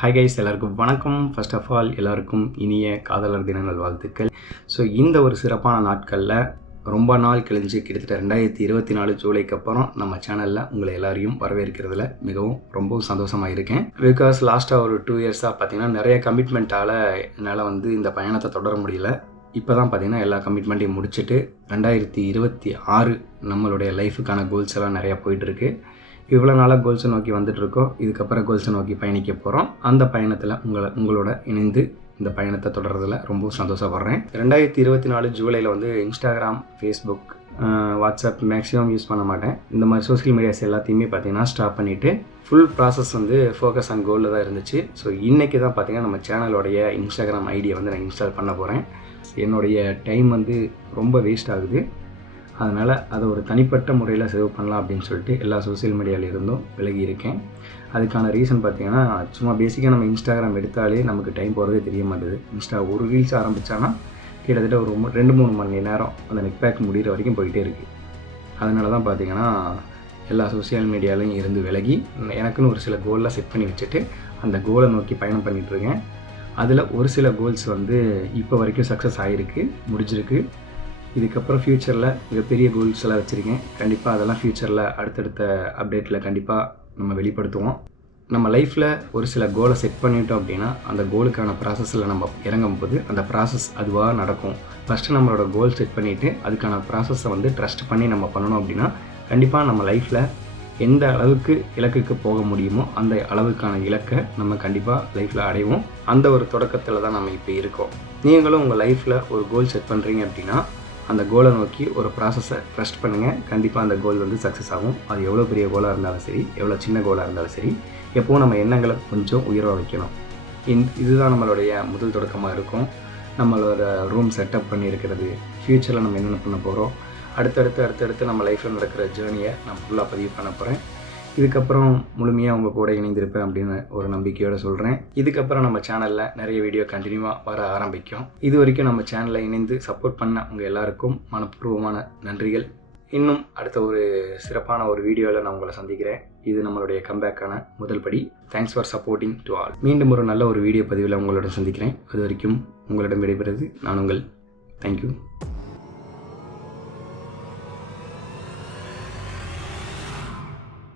Hi guys, எல்லாருக்கும் வணக்கம். First of all எல்லாருக்கும் இனிய காதலர் தின நல்வாழ்த்துக்கள். ஸோ இந்த ஒரு சிறப்பான நாட்களில் ரொம்ப நாள் கழிஞ்சு கிட்டத்தட்ட 2024 ஜூலைக்கு அப்புறம் நம்ம சேனலில் உங்களை எல்லாரையும் வரவேற்கிறதுல ரொம்பவும் சந்தோஷமாக இருக்கேன். பிகாஸ் லாஸ்ட்டாக ஒரு 2 இயர்ஸாக பார்த்தீங்கன்னா நிறைய கமிட்மெண்ட்டால் என்னால் இந்த பயணத்தை தொடர முடியல. இப்போ தான் பார்த்தீங்கன்னா எல்லா கமிட்மெண்ட்டையும் முடிச்சுட்டு 2026 நம்மளுடைய லைஃபுக்கான கோல்ஸ் எல்லாம் நிறையா போயிட்டுருக்கு. இவ்வளோ நாளாக கோல்ஸை நோக்கி வந்துட்டுருக்கோம். இதுக்கப்புறம் கோல்ஸை நோக்கி பயணிக்க போகிறோம். அந்த பயணத்தில் உங்களோட இணைந்து இந்த பயணத்தை தொடர்றதில் ரொம்ப சந்தோஷப்படுறேன். 2024 ஜூலையில் Instagram, Facebook, WhatsApp maximum use பண்ண மாட்டேன். இந்த மாதிரி சோஷியல் மீடியாஸ் எல்லாத்தையுமே பார்த்தீங்கன்னா ஸ்டாப் பண்ணிவிட்டு ஃபுல் ப்ராசஸ் ஃபோக்கஸ் ஆன் கோலில் தான் இருந்துச்சு. ஸோ இன்றைக்கி தான் பார்த்தீங்கன்னா நம்ம சேனலோடைய இன்ஸ்டாகிராம் ஐடியை நான் இன்ஸ்டால் பண்ண போகிறேன். என்னுடைய டைம் ரொம்ப வேஸ்ட் ஆகுது. அதனால் அதை ஒரு தனிப்பட்ட முறையில் சேவ் பண்ணலாம் அப்படின்னு சொல்லிட்டு எல்லா சோஷியல் மீடியாவிலிருந்தும் விலகி இருக்கேன். அதுக்கான ரீசன் பார்த்திங்கன்னா, சும்மா பேசிக்காக நம்ம இன்ஸ்டாகிராம் எடுத்தாலே நமக்கு டைம் போகிறதே தெரிய மாட்டேது. இன்ஸ்டா ஒரு ரீல்ஸ் ஆரம்பித்தானா கிட்டத்தட்ட ஒரு 2-3 மணி நேரம் அந்த நெட் பேக் முடிகிற வரைக்கும் போயிட்டே இருக்குது. அதனால தான் பார்த்திங்கன்னா எல்லா சோஷியல் மீடியாலையும் இருந்து விலகி எனக்குன்னு ஒரு சில கோல்லாம் செட் பண்ணி வச்சுட்டு அந்த கோலை நோக்கி பயணம் பண்ணிகிட்ருக்கேன். அதில் ஒரு சில கோல்ஸ் இப்போ வரைக்கும் சக்ஸஸ் ஆகிருக்கு, முடிஞ்சிருக்கு. இதுக்கப்புறம் ஃப்யூச்சரில் மிகப்பெரிய கோல்ஸ் எல்லாம் வச்சுருக்கேன். கண்டிப்பாக அதெல்லாம் ஃப்யூச்சரில் அடுத்தடுத்த அப்டேட்டில் கண்டிப்பாக நம்ம வெளிப்படுத்துவோம். நம்ம லைஃப்பில் ஒரு சில கோலை செட் பண்ணிட்டோம் அப்படின்னா அந்த கோலுக்கான ப்ராசஸில் நம்ம இறங்கும் போது அந்த ப்ராசஸ் அதுவாக நடக்கும். ஃபஸ்ட்டு நம்மளோட கோல் செட் பண்ணிவிட்டு அதுக்கான ப்ராசஸை ட்ரஸ்ட் பண்ணி நம்ம பண்ணணும் அப்படின்னா கண்டிப்பாக நம்ம லைஃப்பில் எந்த அளவுக்கு இலக்குக்கு போக முடியுமோ அந்த அளவுக்கான இலக்கை நம்ம கண்டிப்பாக லைஃப்பில் அடைவோம். அந்த ஒரு தொடக்கத்தில் தான் நம்ம இப்போ இருக்கோம். நீங்களும் உங்கள் லைஃப்பில் ஒரு கோல் செட் பண்ணுறீங்க அப்படின்னா அந்த கோலை நோக்கி ஒரு ப்ராசஸை ட்ரஸ்ட் பண்ணுங்கள். கண்டிப்பாக அந்த கோல் சக்ஸஸ் ஆகும். அது எவ்வளோ பெரிய கோலாக இருந்தாலும் சரி, எவ்வளோ சின்ன கோலாக இருந்தாலும் சரி, எப்போவும் நம்ம எண்ணங்களை கொஞ்சம் உயர்வாக வைக்கணும். இதுதான் நம்மளுடைய முதல் தொடக்கமாக இருக்கும். நம்மளோட ரூம் செட்டப் பண்ணியிருக்கிறது, ஃப்யூச்சரில் நம்ம என்னென்ன பண்ண போகிறோம், அடுத்தடுத்து நம்ம லைஃப்பில் நடக்கிற ஜேர்னியை நான் ஃபுல்லாக பதிவு பண்ண போகிறேன். இதுக்கப்புறம் முழுமையாக உங்கள் கூட இணைந்திருப்பேன் அப்படின்னு ஒரு நம்பிக்கையோடு சொல்கிறேன். இதுக்கப்புறம் நம்ம சேனலில் நிறைய வீடியோ கண்டினியூவாக வர ஆரம்பிக்கும். இது வரைக்கும் நம்ம சேனலில் இணைந்து சப்போர்ட் பண்ண உங்கள் எல்லாருக்கும் மனப்பூர்வமான நன்றிகள். இன்னும் அடுத்த ஒரு சிறப்பான ஒரு வீடியோவில் நான் உங்களை சந்திக்கிறேன். இது நம்மளுடைய கம்பேக்கான முதல் படி. Thanks for supporting to all. மீண்டும் ஒரு நல்ல ஒரு வீடியோ பதிவில் உங்களோட சந்திக்கிறேன். அது வரைக்கும் உங்களிடம் விடைபெறுவது நான் உங்கள். தேங்க்யூ.